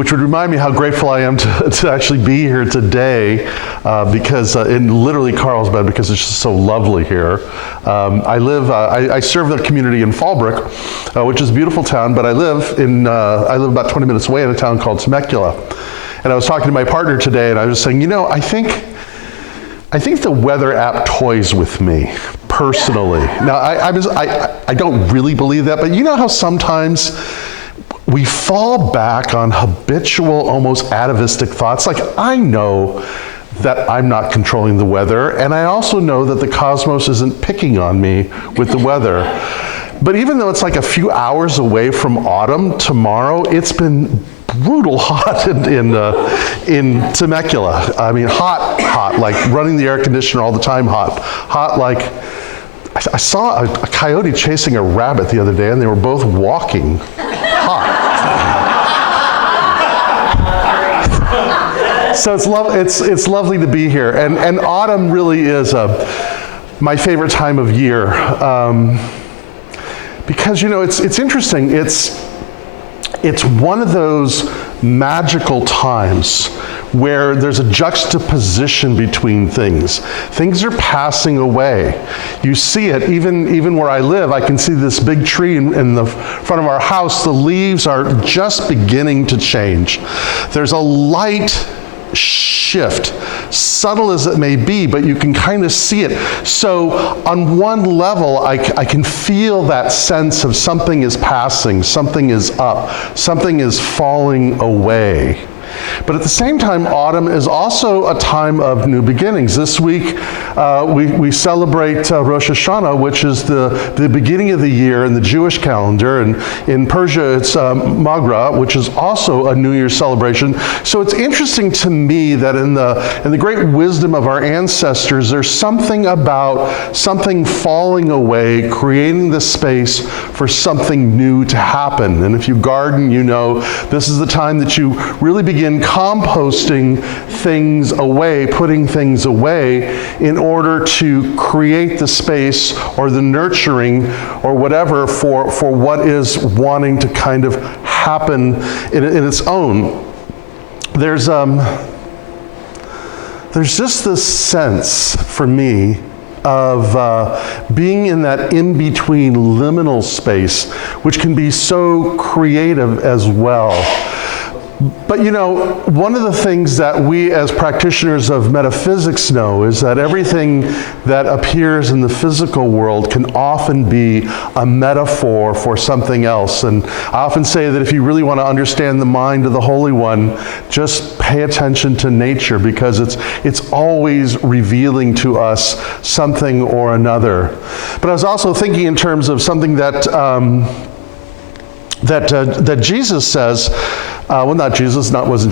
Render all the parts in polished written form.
which would remind me how grateful I am to actually be here today, because in literally Carlsbad, because it's just so lovely here. I serve the community in Fallbrook, which is a beautiful town, but I live about 20 minutes away in a town called Temecula. And I was talking to my partner today, and I was saying, I think the weather app toys with me, personally. Now, I don't really believe that, but you know how sometimes we fall back on habitual, almost atavistic thoughts? Like, I know that I'm not controlling the weather, and I also know that the cosmos isn't picking on me with the weather. But even though it's like a few hours away from autumn tomorrow, it's been brutal hot in Temecula. I mean, hot, like running the air conditioner all the time, hot like, I saw a coyote chasing a rabbit the other day, and they were both walking hot. So it's lovely to be here, and autumn really is my favorite time of year, because it's interesting. It's one of those magical times where there's a juxtaposition between things. Things are passing away. You see it, even where I live, I can see this big tree in the front of our house. The leaves are just beginning to change. There's a light shift, subtle as it may be, but you can kind of see it. So on one level, I can feel that sense of something is passing, something is up, something is falling away. But at the same time, autumn is also a time of new beginnings. This week, we celebrate Rosh Hashanah, which is the beginning of the year in the Jewish calendar. And in Persia, it's Magra, which is also a New Year's celebration. So it's interesting to me that in the great wisdom of our ancestors, there's something about something falling away, creating the space for something new to happen. And if you garden, you know this is the time that you really begin composting things away, putting things away in order to create the space or the nurturing or whatever for what is wanting to kind of happen in its own. There's just this sense for me of being in that in-between liminal space, which can be so creative as well. But one of the things that we as practitioners of metaphysics know is that everything that appears in the physical world can often be a metaphor for something else. And I often say that if you really want to understand the mind of the Holy One, just pay attention to nature, because it's always revealing to us something or another. But I was also thinking in terms of something that Jesus says. Wasn't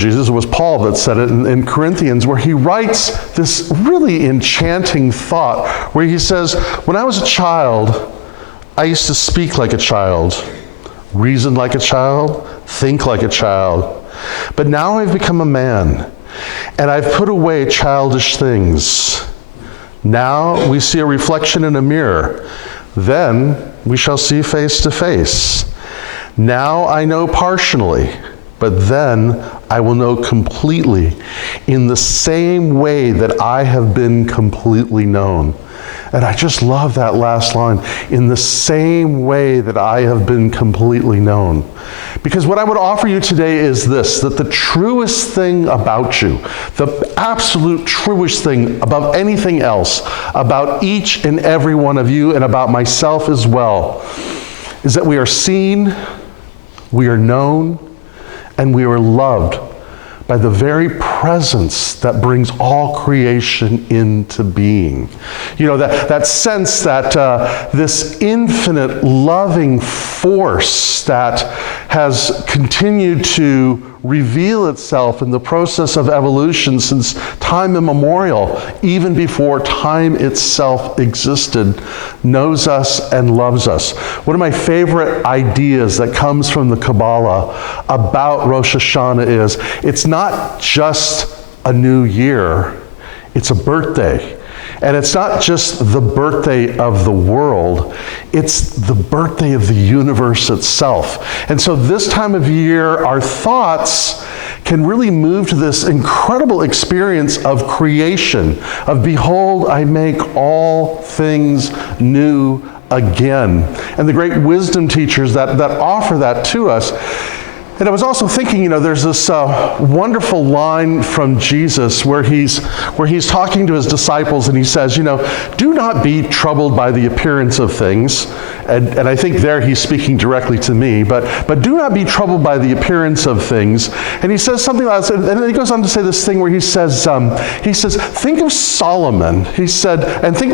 Jesus, it was Paul that said it in Corinthians, where he writes this really enchanting thought, where he says, when I was a child, I used to speak like a child, reason like a child, think like a child. But now I've become a man, and I've put away childish things. Now we see a reflection in a mirror. Then we shall see face to face. Now I know partially, but then I will know completely, in the same way that I have been completely known. And I just love that last line, in the same way that I have been completely known. Because what I would offer you today is this, that the truest thing about you, the absolute truest thing above anything else, about each and every one of you, and about myself as well, is that we are seen, we are known, and we are loved by the very presence that brings all creation into being. That sense that this infinite loving force that has continued to reveal itself in the process of evolution since time immemorial, even before time itself existed, knows us and loves us. One of my favorite ideas that comes from the Kabbalah about Rosh Hashanah is, it's not just a new year, it's a birthday. And it's not just the birthday of the world, it's the birthday of the universe itself. And so this time of year, our thoughts can really move to this incredible experience of creation, of behold, I make all things new again. And the great wisdom teachers that offer that to us. And I was also thinking, there's this wonderful line from Jesus where he's talking to his disciples and he says, do not be troubled by the appearance of things. And I think there he's speaking directly to me, but do not be troubled by the appearance of things. And he says something like this, and then he goes on to say this thing where he says, think of Solomon. He said, think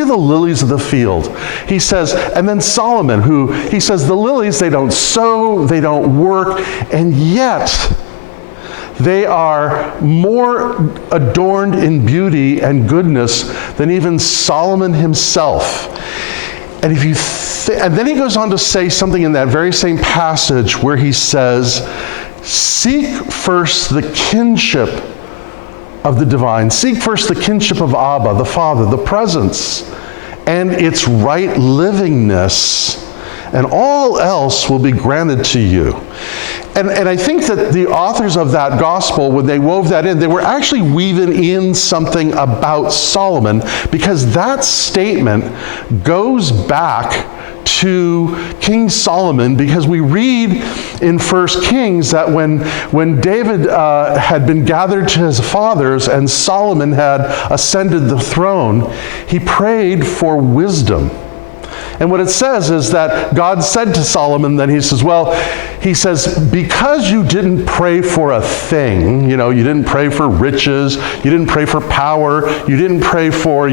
of the lilies of the field. He says, and then Solomon, he says, the lilies, they don't sow, they don't work, and yet they are more adorned in beauty and goodness than even Solomon himself. And and then he goes on to say something in that very same passage where he says, seek first the kinship of the divine. Seek first the kinship of Abba, the Father, the presence, and its right livingness, and all else will be granted to you. And I think that the authors of that gospel, when they wove that in, they were actually weaving in something about Solomon, because that statement goes back to King Solomon, because we read in 1 Kings that when David had been gathered to his fathers and Solomon had ascended the throne, he prayed for wisdom. And what it says is that God said to Solomon, then he says, because you didn't pray for a thing, you didn't pray for riches, you didn't pray for power, you didn't pray for,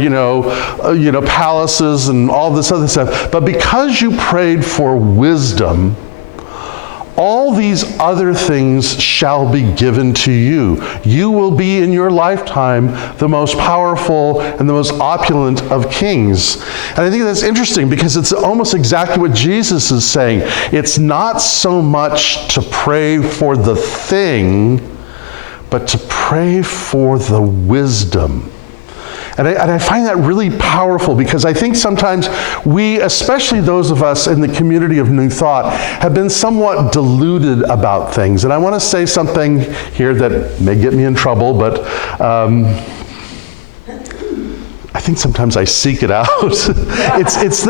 palaces and all this other stuff, but because you prayed for wisdom, all these other things shall be given to you. You will be in your lifetime the most powerful and the most opulent of kings. And I think that's interesting because it's almost exactly what Jesus is saying. It's not so much to pray for the thing, but to pray for the wisdom. And I find that really powerful, because I think sometimes we, especially those of us in the community of New Thought, have been somewhat deluded about things. And I want to say something here that may get me in trouble, but I think sometimes I seek it out. It's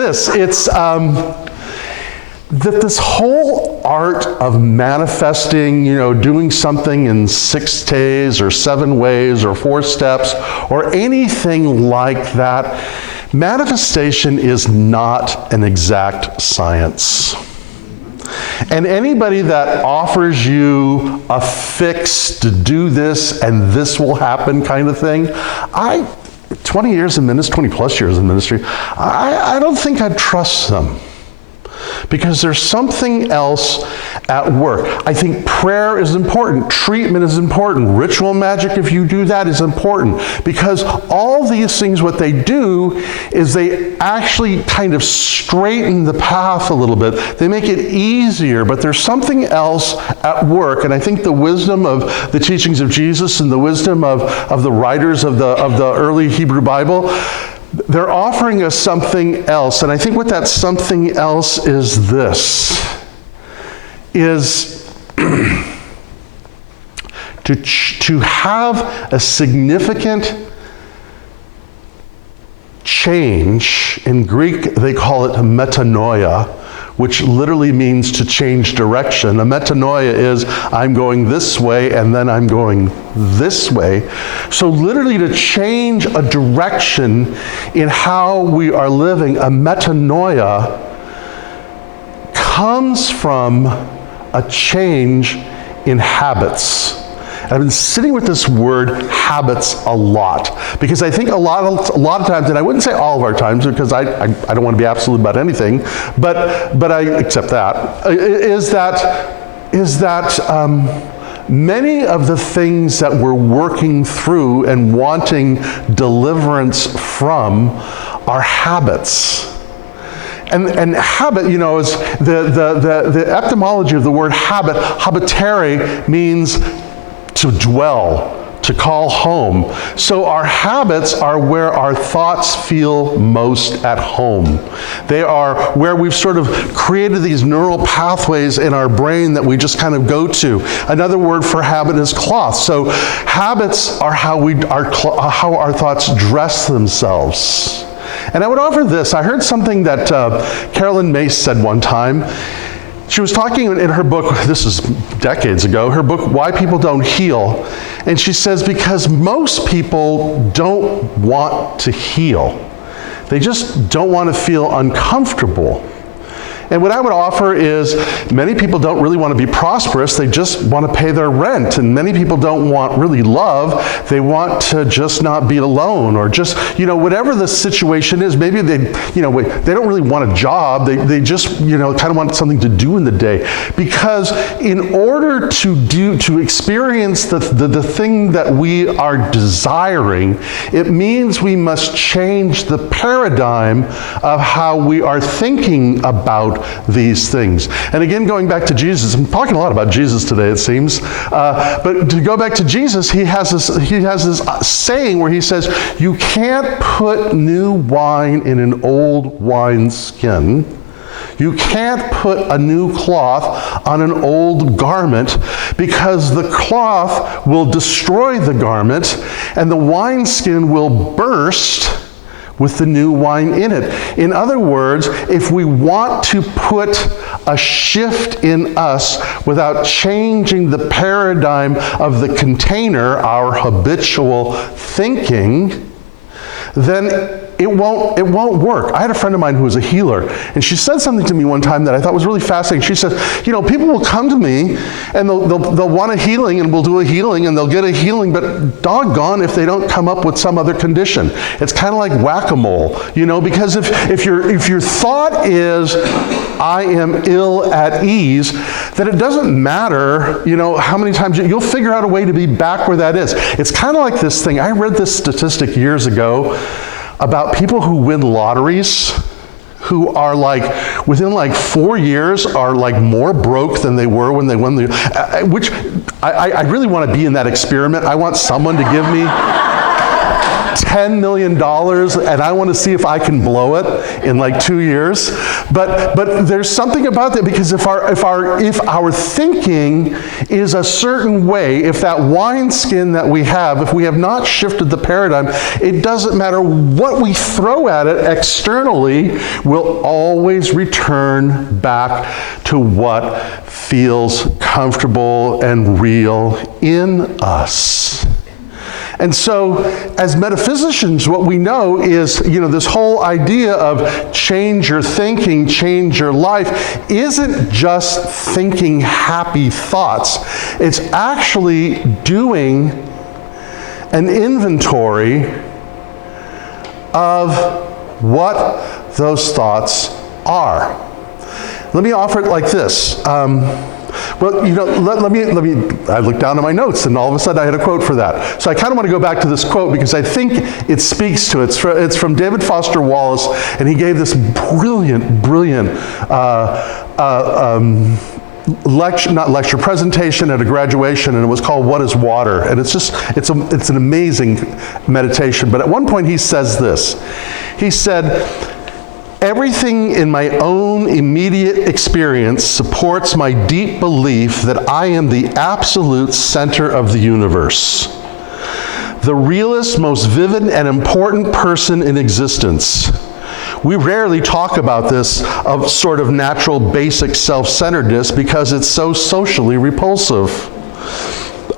that this whole art of manifesting, doing something in 6 days or 7 ways or 4 steps or anything like that, manifestation is not an exact science. And anybody that offers you a fix to do this and this will happen kind of thing, 20 years in ministry, 20 plus years in ministry, I don't think I'd trust them. Because there's something else at work. I think prayer is important. Treatment is important. Ritual magic, if you do that, is important. Because all these things, what they do is they actually kind of straighten the path a little bit. They make it easier, but there's something else at work. And I think the wisdom of the teachings of Jesus and the wisdom of the writers of the early Hebrew Bible, they're offering us something else. And I think what that something else is this, is to have a significant change. In Greek, they call it metanoia, which literally means to change direction. A metanoia is, I'm going this way and then I'm going this way. So literally to change a direction in how we are living, a metanoia comes from a change in habits. I've been sitting with this word habits a lot, because I think a lot of times, and I wouldn't say all of our times, because I don't want to be absolute about anything, but I accept that, is that many of the things that we're working through and wanting deliverance from are habits. And habit, is the etymology of the word habit, habitere, means to dwell, to call home. So our habits are where our thoughts feel most at home. They are where we've sort of created these neural pathways in our brain that we just kind of go to. Another word for habit is cloth. So habits are how our thoughts dress themselves. And I would offer this. I heard something that Carolyn Mace said one time. She was talking in her book, this is decades ago, her book, Why People Don't Heal. And she says, because most people don't want to heal. They just don't want to feel uncomfortable. And what I would offer is many people don't really want to be prosperous, they just want to pay their rent. And many people don't want really love, they want to just not be alone, or just, whatever the situation is. Maybe they don't really want a job, they just, kind of want something to do in the day. Because in order to experience the thing that we are desiring, it means we must change the paradigm of how we are thinking about these things. And again, going back to Jesus, I'm talking a lot about Jesus today, it seems. But to go back to Jesus, he has this saying where he says, you can't put new wine in an old wineskin. You can't put a new cloth on an old garment, because the cloth will destroy the garment and the wineskin will burst with the new wine in it. In other words, if we want to put a shift in us without changing the paradigm of the container, our habitual thinking, then it won't work. I had a friend of mine who was a healer, and she said something to me one time that I thought was really fascinating. She said, people will come to me and they'll want a healing, and we'll do a healing and they'll get a healing, but doggone if they don't come up with some other condition. It's kind of like whack-a-mole, because if your thought is, I am ill at ease, then it doesn't matter, how many times you'll figure out a way to be back where that is. It's kind of like this thing. I read this statistic years ago about people who win lotteries, who are within 4 years are more broke than they were when they won which I really want to be in that experiment. I want someone to give me $10 million, and I want to see if I can blow it in 2 years. But there's something about that, because if our thinking is a certain way, if that wineskin that we have, if we have not shifted the paradigm, it doesn't matter what we throw at it externally, will always return back to what feels comfortable and real in us. And so, as metaphysicians, what we know is, this whole idea of change your thinking, change your life, isn't just thinking happy thoughts. It's actually doing an inventory of what those thoughts are. Let me offer it like this. Let me, I looked down at my notes, and all of a sudden I had a quote for that. So I kind of want to go back to this quote because I think it speaks to it. It's from David Foster Wallace, and he gave this brilliant presentation at a graduation, and it was called What is Water? And it's an amazing meditation. But at one point he says this. He said, everything in my own immediate experience supports my deep belief that I am the absolute center of the universe, the realest, most vivid, and important person in existence. We rarely talk about this of sort of natural, basic self-centeredness because it's so socially repulsive.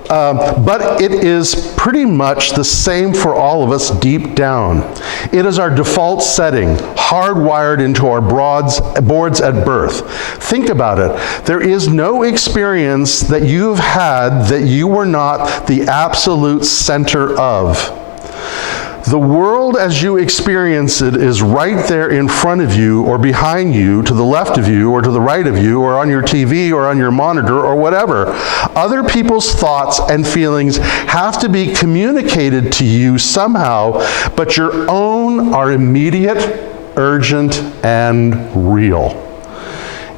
But it is pretty much the same for all of us deep down. It is our default setting, hardwired into our boards at birth. Think about it. There is no experience that you've had that you were not the absolute center of. The world as you experience it is right there in front of you or behind you, to the left of you or to the right of you, or on your TV or on your monitor or whatever. Other people's thoughts and feelings have to be communicated to you somehow, but your own are immediate, urgent, and real.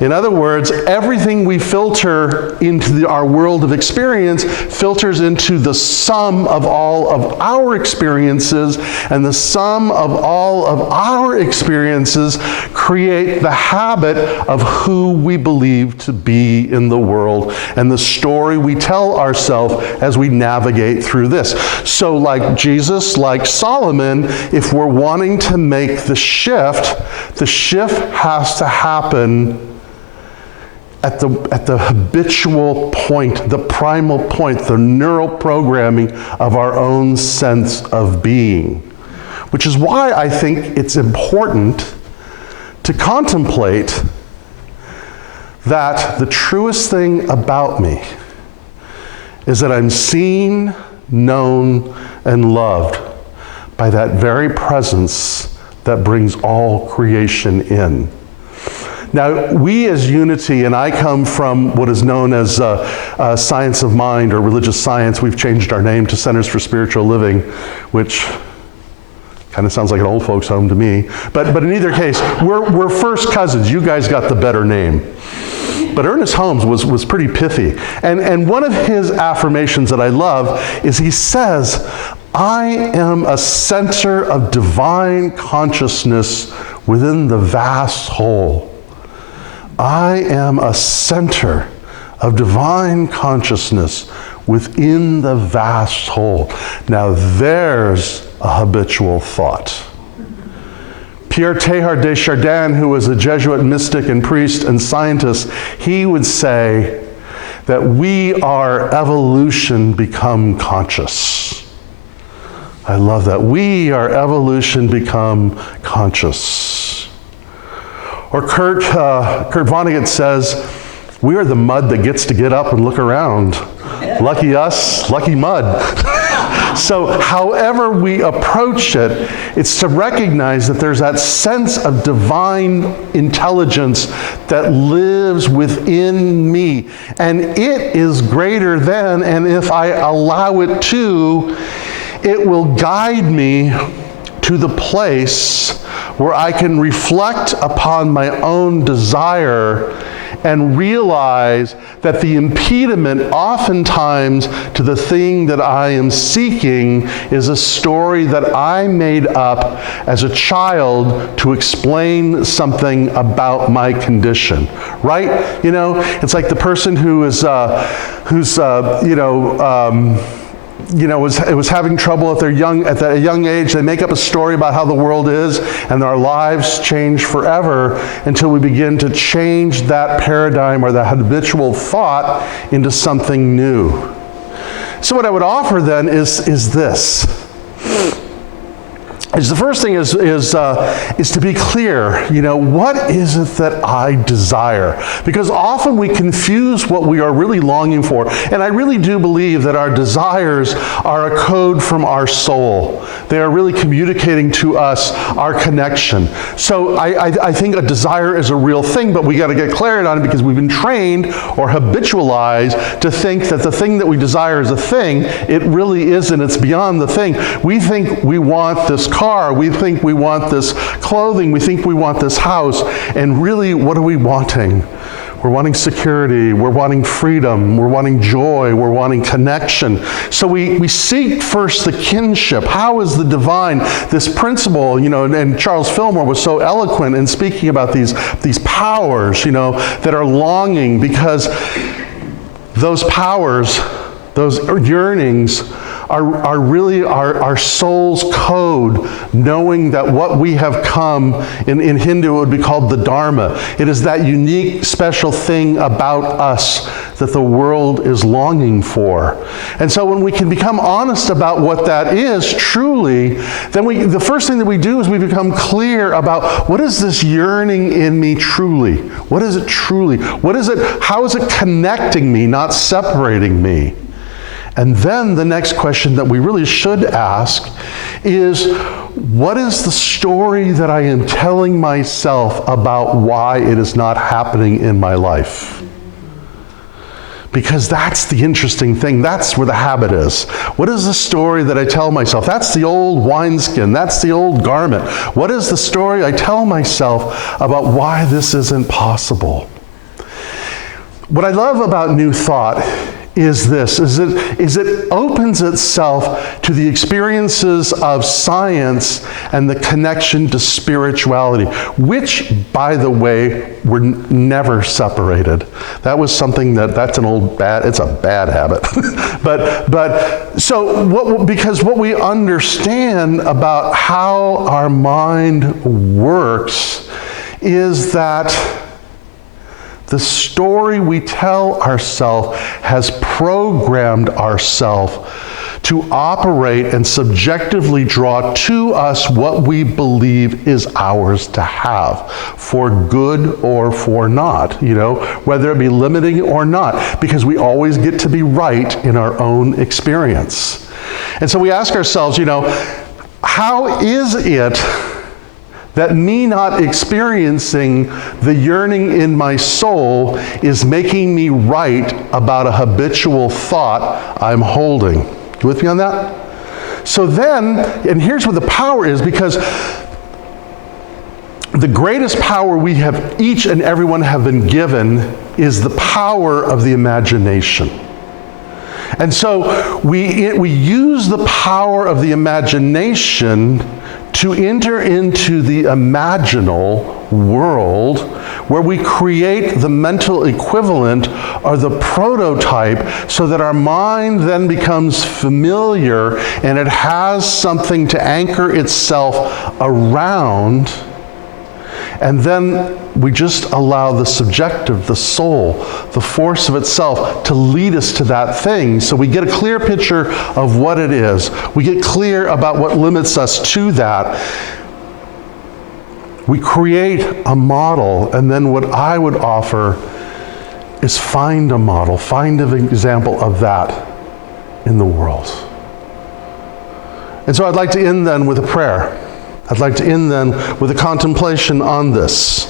In other words, everything we filter into our world of experience filters into the sum of all of our experiences, and the sum of all of our experiences create the habit of who we believe to be in the world and the story we tell ourselves as we navigate through this. So like Jesus, like Solomon, if we're wanting to make the shift has to happen at the habitual point, the primal point, the neural programming of our own sense of being. Which is why I think it's important to contemplate that the truest thing about me is that I'm seen, known, and loved by that very presence that brings all creation in. Now, we as Unity, and I come from what is known as science of mind or religious science. We've changed our name to Centers for Spiritual Living, which kind of sounds like an old folks home to me. But in either case, we're first cousins. You guys got the better name. But Ernest Holmes was pretty pithy. And one of his affirmations that I love is he says, I am a center of divine consciousness within the vast whole. I am a center of divine consciousness within the vast whole. Now there's a habitual thought. Pierre Teilhard de Chardin, who was a Jesuit mystic and priest and scientist, he would say that we are evolution become conscious. I love that. We are evolution become conscious. Or Kurt Vonnegut says, we are the mud that gets to get up and look around. Lucky us, lucky mud. So however we approach it, it's to recognize that there's that sense of divine intelligence that lives within me. And it is greater than, and if I allow it to, it will guide me to the place where I can reflect upon my own desire and realize that the impediment oftentimes to the thing that I am seeking is a story that I made up as a child to explain something about my condition, right? You know, it's like the person who is, was having trouble at a young age. They make up a story about how the world is, and our lives change forever until we begin to change that paradigm or that habitual thought into something new. So what I would offer then is this. The first thing is to be clear, what is it that I desire? Because often we confuse what we are really longing for. And I really do believe that our desires are a code from our soul. They are really communicating to us our connection. So I think a desire is a real thing, but we got to get clarity on it because we've been trained or habitualized to think that the thing that we desire is a thing. It really isn't. It's beyond the thing. We think we want this car. We think we want this clothing. We think we want this house. And really, what are we wanting? We're wanting security. We're wanting freedom. We're wanting joy. We're wanting connection. So we seek first the kinship. How is the divine, this principle, and Charles Fillmore was so eloquent in speaking about these powers, that are longing, because those powers, those yearnings, are really our soul's code, knowing that what we have come, in Hindu it would be called the Dharma. It is that unique, special thing about us that the world is longing for. And so when we can become honest about what that is truly, then the first thing that we do is we become clear about what is this yearning in me truly? What is it truly? What is it? How is it connecting me, not separating me? And then the next question that we really should ask is, what is the story that I am telling myself about why it is not happening in my life? Because that's the interesting thing. That's where the habit is. What is the story that I tell myself? That's the old wineskin. That's the old garment. What is the story I tell myself about why this isn't possible? What I love about New Thought is this, is it opens itself to the experiences of science and the connection to spirituality, which, by the way, were never separated. That was something that's it's a bad habit. Because what we understand about how our mind works is that the story we tell ourselves has programmed ourselves to operate and subjectively draw to us what we believe is ours to have, for good or for not, whether it be limiting or not, because we always get to be right in our own experience. And so we ask ourselves, how is it that me not experiencing the yearning in my soul is making me right about a habitual thought I'm holding? You with me on that? So then, and here's where the power is, because the greatest power we have, each and everyone have been given, is the power of the imagination. And so we use the power of the imagination to enter into the imaginal world, where we create the mental equivalent or the prototype, so that our mind then becomes familiar and it has something to anchor itself around. And then we just allow the subjective, the soul, the force of itself to lead us to that thing. So we get a clear picture of what it is. We get clear about what limits us to that. We create a model, and then what I would offer is find a model, find an example of that in the world. And so I'd like to end then with a prayer. I'd like to end then with a contemplation on this,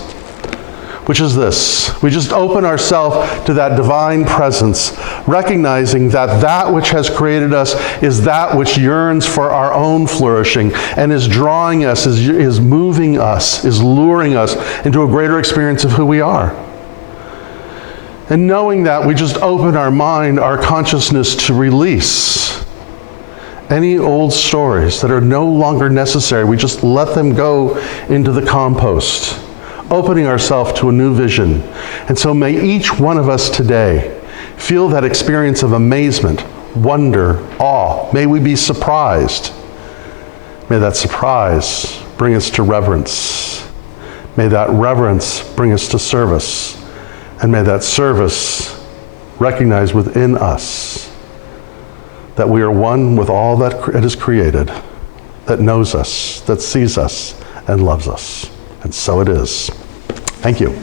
which is this. We just open ourselves to that divine presence, recognizing that that which has created us is that which yearns for our own flourishing and is drawing us, is moving us, is luring us into a greater experience of who we are. And knowing that, we just open our mind, our consciousness to release any old stories that are no longer necessary. We just let them go into the compost, opening ourselves to a new vision. And so may each one of us today feel that experience of amazement, wonder, awe. May we be surprised. May that surprise bring us to reverence. May that reverence bring us to service. And may that service recognize within us that we are one with all that it is created, that knows us, that sees us, and loves us. And so it is. Thank you.